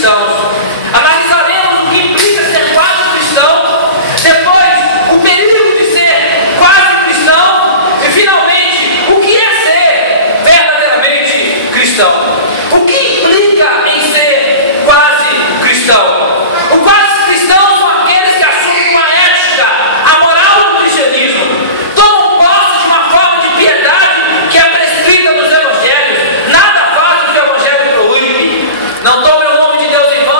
cristãos. Analisaremos o que implica ser quase cristão, depois o perigo de ser quase cristão e finalmente o que é ser verdadeiramente cristão. O que implica em ser quase cristão? O quase cristão são aqueles que assumem uma ética, a moral do cristianismo, tomam posse de uma forma de piedade que é prescrita nos evangelhos, nada faz o que o evangelho proíbe, não tomem o nome de Deus em vão,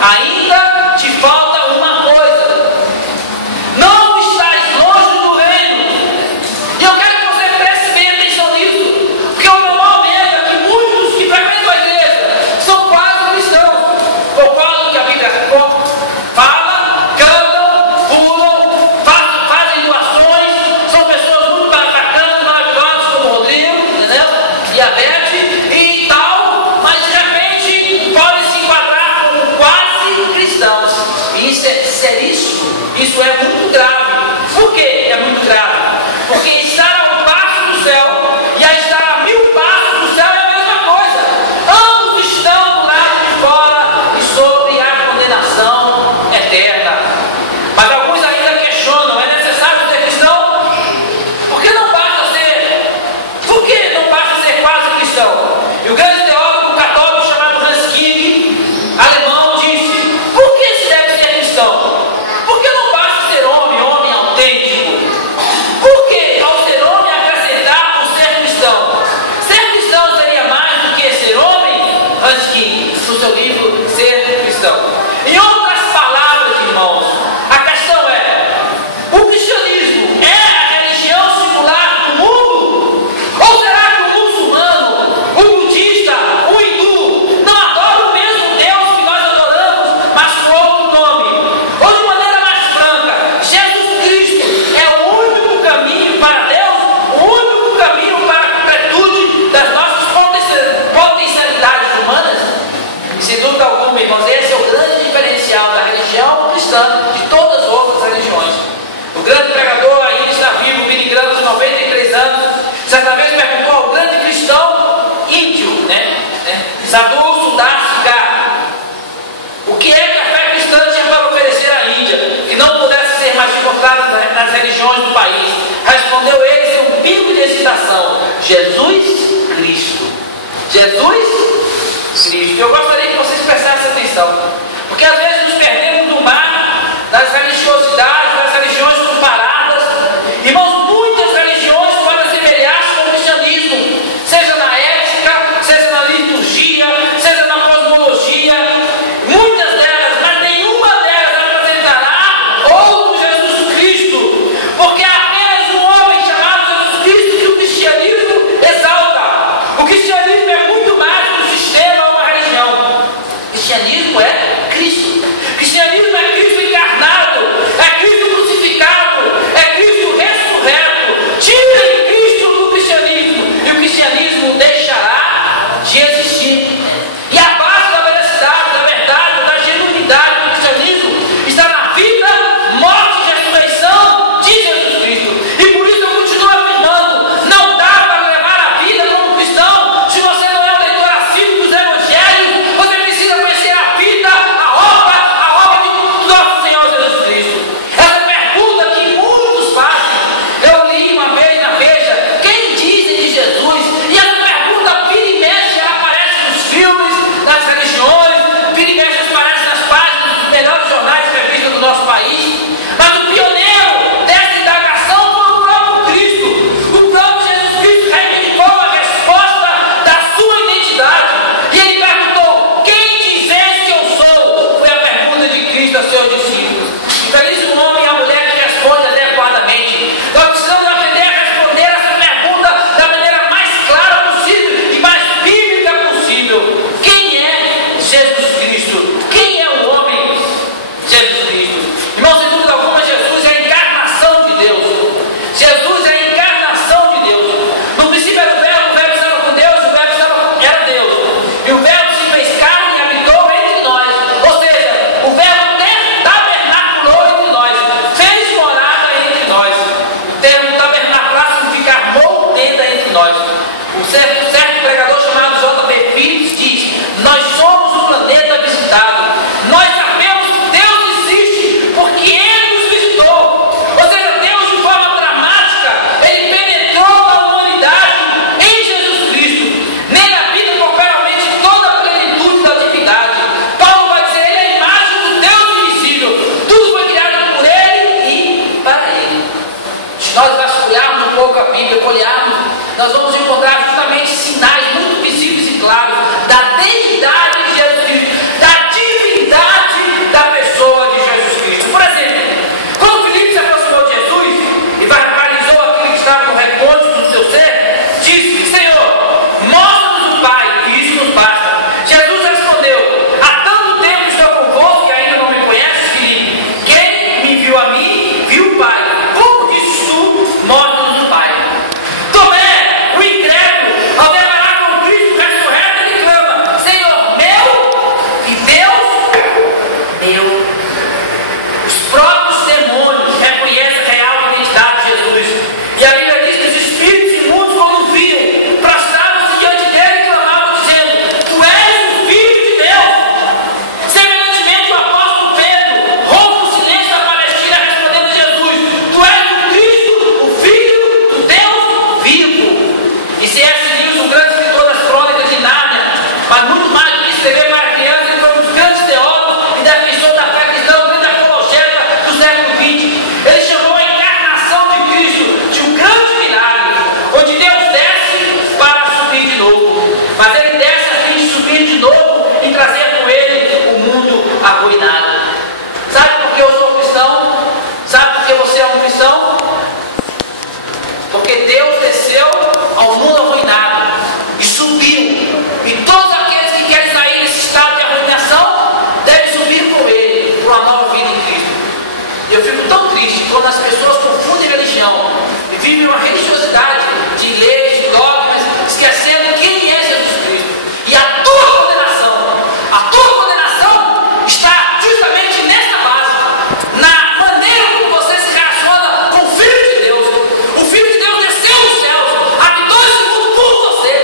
ainda te falta uma coisa: não estás longe do reino. E eu quero que você preste bem atenção nisso, porque o meu maior medo é que muitos que frequentam a igreja são quase cristãos, concordam que a Bíblia fala, cantam, pulam, fazem doações, são pessoas muito bacanas, maravilhosas, como o Rodrigo, entendeu? E a Beth e tal, mas de repente podem se enquadrar como quase cristãos. E isso é muito grave. Por que é muito grave? Porque estar a um passo do céu e a estar a 1000 passos do céu é a mesma coisa. Ambos estão do lado de fora e sobre a condenação eterna. Mas alguns ainda questionam: é necessário ser cristão? Por que não basta ser quase cristão? E o grande teólogo católico chamado Hans King, alemão, disse: por que se deve ser cristão? Por que não basta ser homem autêntico? Por que ao ser homem acrescentar o ser cristão? Ser cristão seria mais do que ser homem? Hans King, no seu livro Ser Cristão. Em outras palavras, irmãos, a questão é: o cristianismo é a religião singular do mundo? Ou será que o muçulmano, o budista, o hindu não adoram o mesmo Deus que nós adoramos, mas com outro nome? Ou de maneira mais franca, Jesus Cristo é o único caminho para Deus, o único caminho para a completude das nossas potencialidades humanas? E sem dúvida alguma, irmãos, esse é o grande diferencial da religião cristã de todas as outras religiões. O grande pregador ainda está vivo, Billy Graham, de 93 anos, certa vez perguntou ao grande cristão índio, Sadhu Sundar Sikar, o que é que a fé cristã tinha para oferecer à Índia, que não pudesse ser mais encontrada nas religiões do país. Respondeu ele sem um pingo de hesitação: Jesus Cristo. Jesus Cristo. Eu gostaria que vocês prestassem atenção, porque às vezes nos perdemos no mar das religiosidades, das religiões comparadas. Irmãos, muitas religiões podem assemelhar-se com o cristianismo, seja na ética, seja na liturgia, seja na cosmologia, muitas delas, mas nenhuma delas apresentará outro Jesus Cristo, porque há apenas um homem chamado Jesus Cristo que o cristianismo exalta. O cristianismo é muito mais que um sistema ou uma religião. O cristianismo é Cristo. O cristianismo é Cristo encarnado, é Cristo crucificado, é Cristo ressurreto. Tirem Cristo do cristianismo e o cristianismo deixará de existir. E a base da veracidade, da verdade, da genuinidade do cristianismo está na vida, morte e ressurreição de Jesus Cristo. E por isso eu continuo afirmando: não dá para levar a vida como cristão se você não é um leitor assíduo dos evangelhos. Você precisa conhecer a vida, a obra do nosso E eu fico tão triste quando as pessoas confundem religião e vivem uma religiosidade de leis, de dogmas, esquecendo quem é Jesus Cristo. E a tua condenação está justamente nessa base, na maneira como você se relaciona com o Filho de Deus. O Filho de Deus desceu dos céus, habitou esse mundo por você.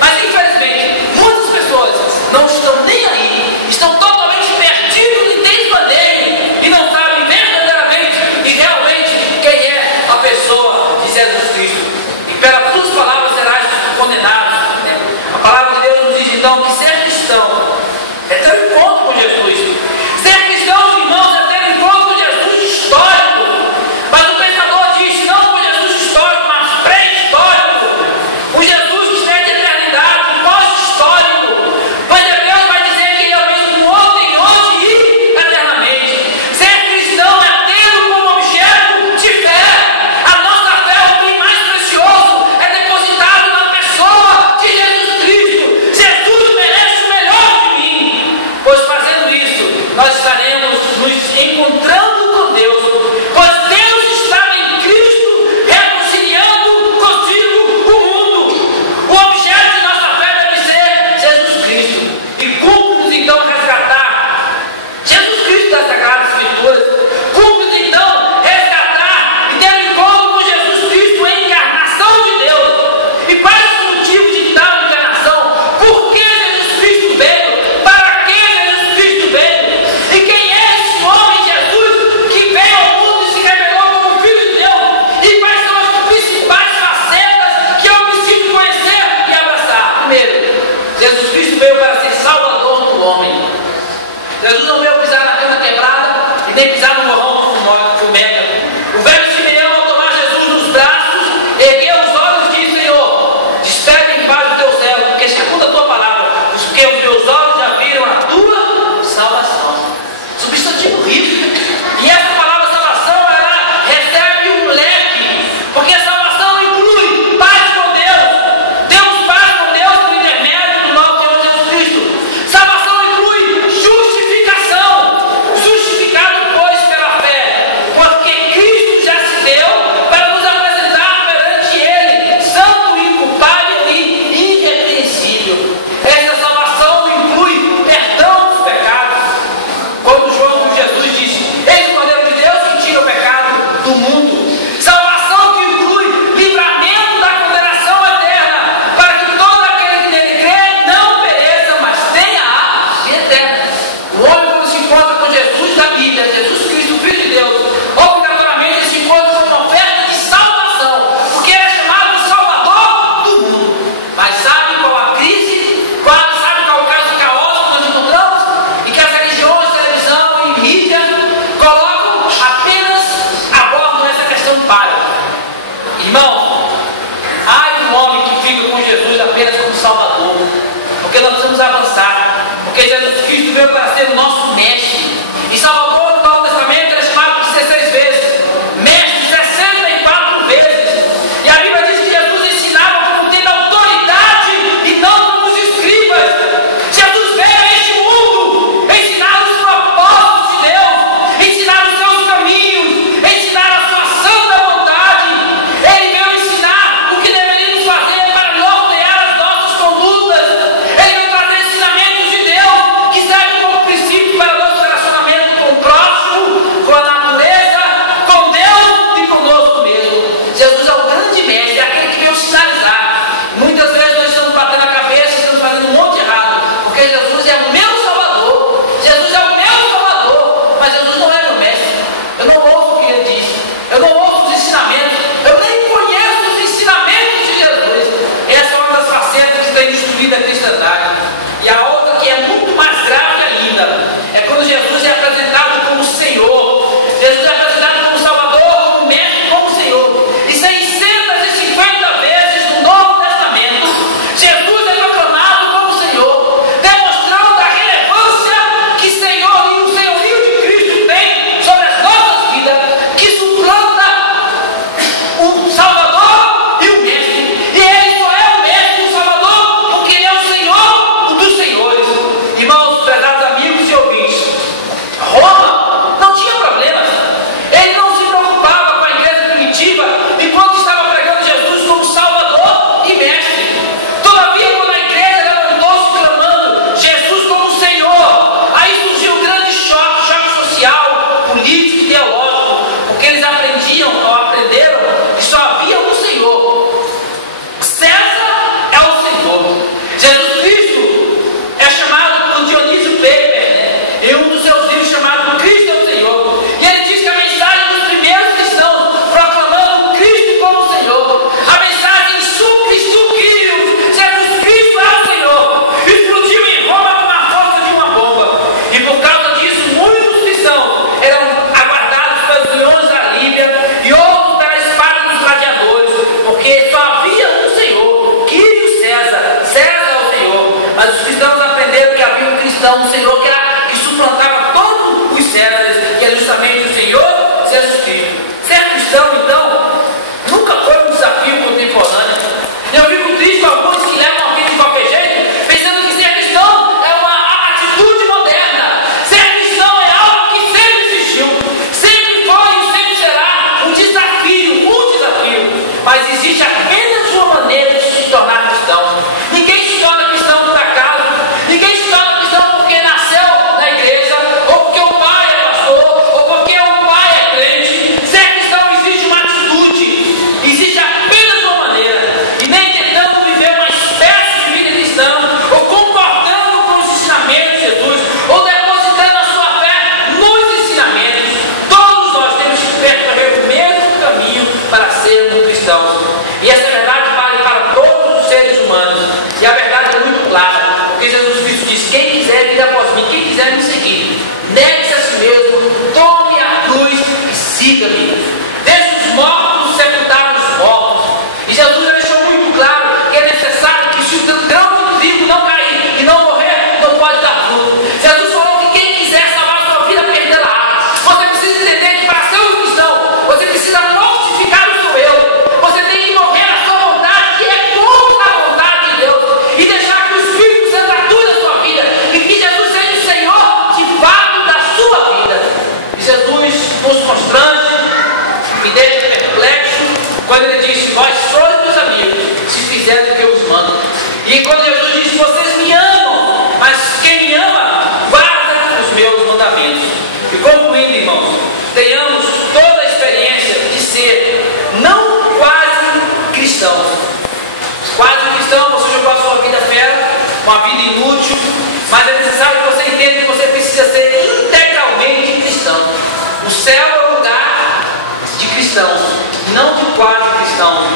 Mas infelizmente, muitas pessoas não estão nem aí, estão totalmente perdidos em desvaneio e não sabem verdadeiramente e realmente quem é a pessoa de Jesus Cristo. E pelas suas palavras serás condenado. A palavra de Deus nos diz então que ser cristão é ter um encontro com Jesus. Ser cristão, irmãos, é ter um encontro com Jesus histórico. Mas o pensador diz não com Jesus histórico, mas pré-histórico. O Jesus que está de eternidade, pós-histórico. Pois Deus vai dizer que ele é o mesmo ontem, hoje e eternamente. Ser cristão é tê-lo como objeto de fé. A nossa fé, o bem mais precioso, é depositado na pessoa de Jesus Cristo. Jesus merece o melhor de mim. Pois fazendo isso, nós estaremos nos encontrando com Deus. Pois Deus estava em Cristo, reconciliando consigo o mundo. O objeto de nossa fé deve ser Jesus Cristo. E cumpre-nos então resgatar Jesus Cristo das Sagradas Escrituras. Cumpre-nos então resgatar e ter um encontro com Jesus Cristo, a encarnação de Deus. E quais os motivos de tal encarnação? Por que Jesus Cristo veio? Para que Jesus Cristo veio? E quem é esse homem Jesus que veio ao mundo e se revelou como Filho de Deus? E quais são as principais facetas que eu preciso conhecer e abraçar? Primeiro, Jesus Cristo veio para ser salvador do homem. Jesus não veio pisar na cana quebrada e nem pisar no morrão fumega. O velho Simeão, ao tomar Jesus nos braços, ergueu os olhos e disse: Senhor, despede em paz o teu servo, porque segundo a tua palavra, porque os meus olhos já viram a tua salvação. Substantivo rico. E essa palavra salvação, ela recebe um leque, porque a salvação inclui paz com Deus. Temos paz com Deus por intermédio do nosso Senhor Jesus Cristo. Salvação inclui justificação. Justificado, pois, Senhor Jesus Cristo. Ser cristão, então, nunca foi um desafio contemporâneo. Eu fico triste com alguns que levam a vida de qualquer jeito, pensando que ser cristão é uma atitude moderna. Ser cristão é algo que sempre existiu, sempre foi e sempre será um desafio, mas existe apenas uma maneira de se tornar cristão. Ninguém se torna cristão por acaso, ninguém se torna cristão porque nasceu na igreja, ou porque o pai é pastor, ou porque o pai é crente. Ser cristão existe uma atitude, existe apenas uma maneira, e nem tentando viver uma espécie de vida cristã, ou concordando com os ensinamentos de Jesus, ou depositando a sua fé nos ensinamentos. Todos nós temos que percorrer o mesmo caminho para sermos cristãos. E essa verdade vale para todos os seres humanos. E a verdade é muito clara, porque Jesus Cristo diz: quem quiser vir após mim, quem quiser me seguir, negue-se a si mesmo, tome a cruz e siga-me. Deixe os mortos sepultar os mortos. E Jesus deixou muito claro que é necessário que, se o grão de trigo não cair e não morrer, não pode dar fruto. Jesus falou que quem quiser salvar a sua vida, perdê-la. Você precisa entender que para ser um cristão, você precisa mortificar o seu eu. Você tem que morrer à sua vontade, que é contra a vontade de Deus, e deixar que o Espírito Santo atue na sua vida, e que Jesus seja o Senhor de fato da sua vida. E Jesus nos constrange, me deixa perplexo, quando ele diz: vós sois meus amigos, se fizerem o que eu os mando. E quando Jesus diz: vocês me amam, mas quem me ama, guarda os meus mandamentos. E concluindo, irmãos, tenhamos toda a experiência de ser não quase cristãos. Quase cristão, você jogou a sua vida fora, uma vida inútil, mas é necessário que você entenda que você precisa ser integralmente cristão. O céu é um lugar de cristãos, não de quase cristãos.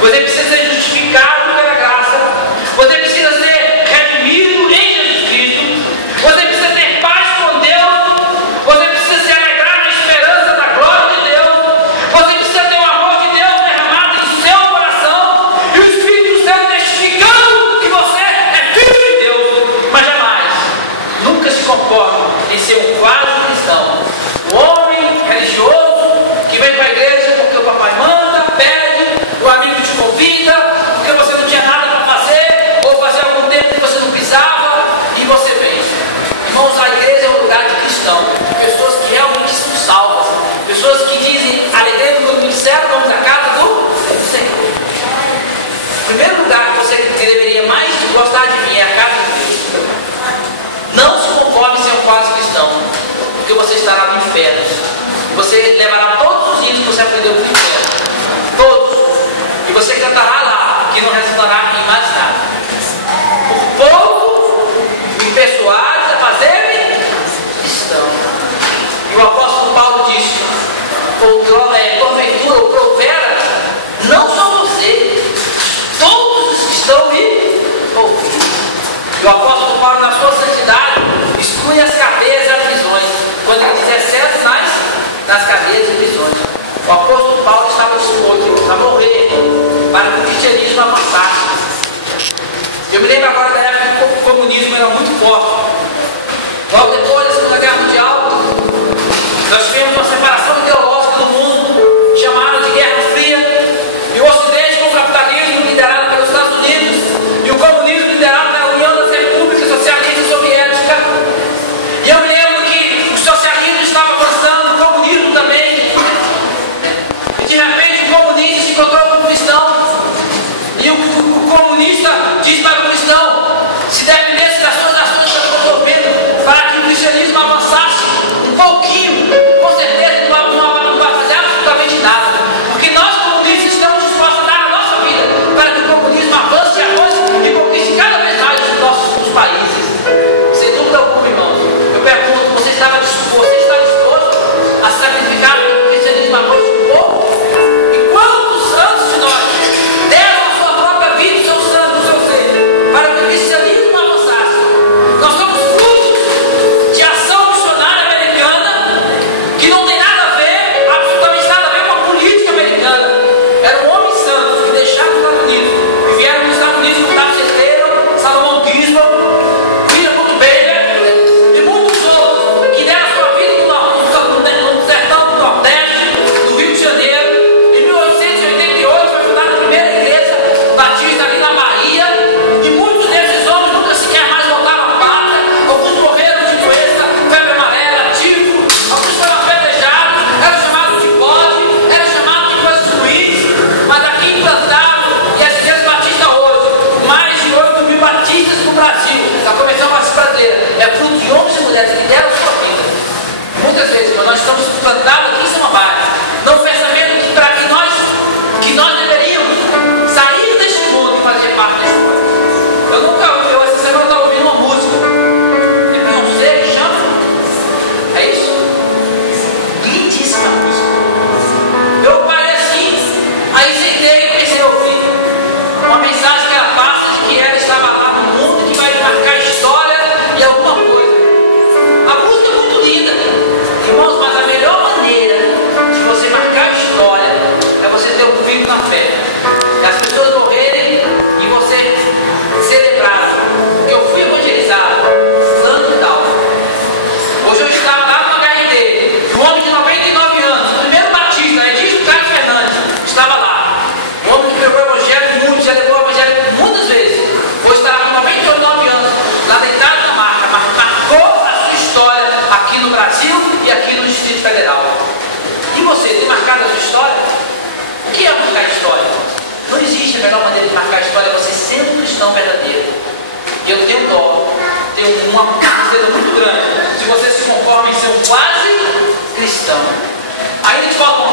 Você precisa ser justificado pela graça, você precisa ser redimido em Jesus Cristo, você precisa ter paz com Deus, você precisa se alegrar na esperança da glória de Deus, você precisa ter o amor de Deus derramado em seu coração, e o Espírito Santo testificando que você é filho de Deus. Mas jamais, nunca se conforme em ser um quase cristão, um homem religioso que vem para a igreja porque o papai manda, pede, o amigo te convida, porque você não tinha nada para fazer, ou fazer algum tempo que você não precisava, e você vem. Irmãos, a igreja é um lugar de cristão, pessoas que realmente são salvas, pessoas que dizem: alegrei quando me disseram, vamos à casa do Senhor. O primeiro lugar que você deveria mais gostar de vir é a casa de Deus. Não se conforme ser um quase cristão, porque você estará no inferno. Você levará todos os hinos que você aprendeu para o inferno, todos, e você cantará lá, que não resultará em mais nada. O povo me persuades a fazer-me cristão. E o apóstolo Paulo diz: porventura ou provera, não só você, todos os que estão me ouvindo. E o apóstolo Paulo, na sua santidade, exclui as cadeias e as prisões, quando ele diz: exceto nas cadeias e prisões. O apóstolo Paulo estava disposto a morrer para que o cristianismo avançasse. Eu me lembro agora da época que o comunismo era muito forte. Logo depois da Segunda Guerra Mundial, nós tivemos uma separação ideológica do mundo, chamaram de Guerra Fria, e o Ocidente, com o capitalismo liderado pelos Estados Unidos, e o comunismo liderado pela União das Repúblicas Socialistas Soviéticas. E eu me lembro que o socialismo estava avançando, o comunismo também, e de repente o comunista se encontrou com o cristão, e o comunista diz para o cristão: no Brasil e aqui no Distrito Federal. E você, tem marcado a sua história? O que é marcar a história? Não existe a melhor maneira de marcar a história, é você sendo um cristão verdadeiro. E eu tenho dó, tenho uma tristeza muito grande se você se conforma em ser um quase cristão. Ainda te falta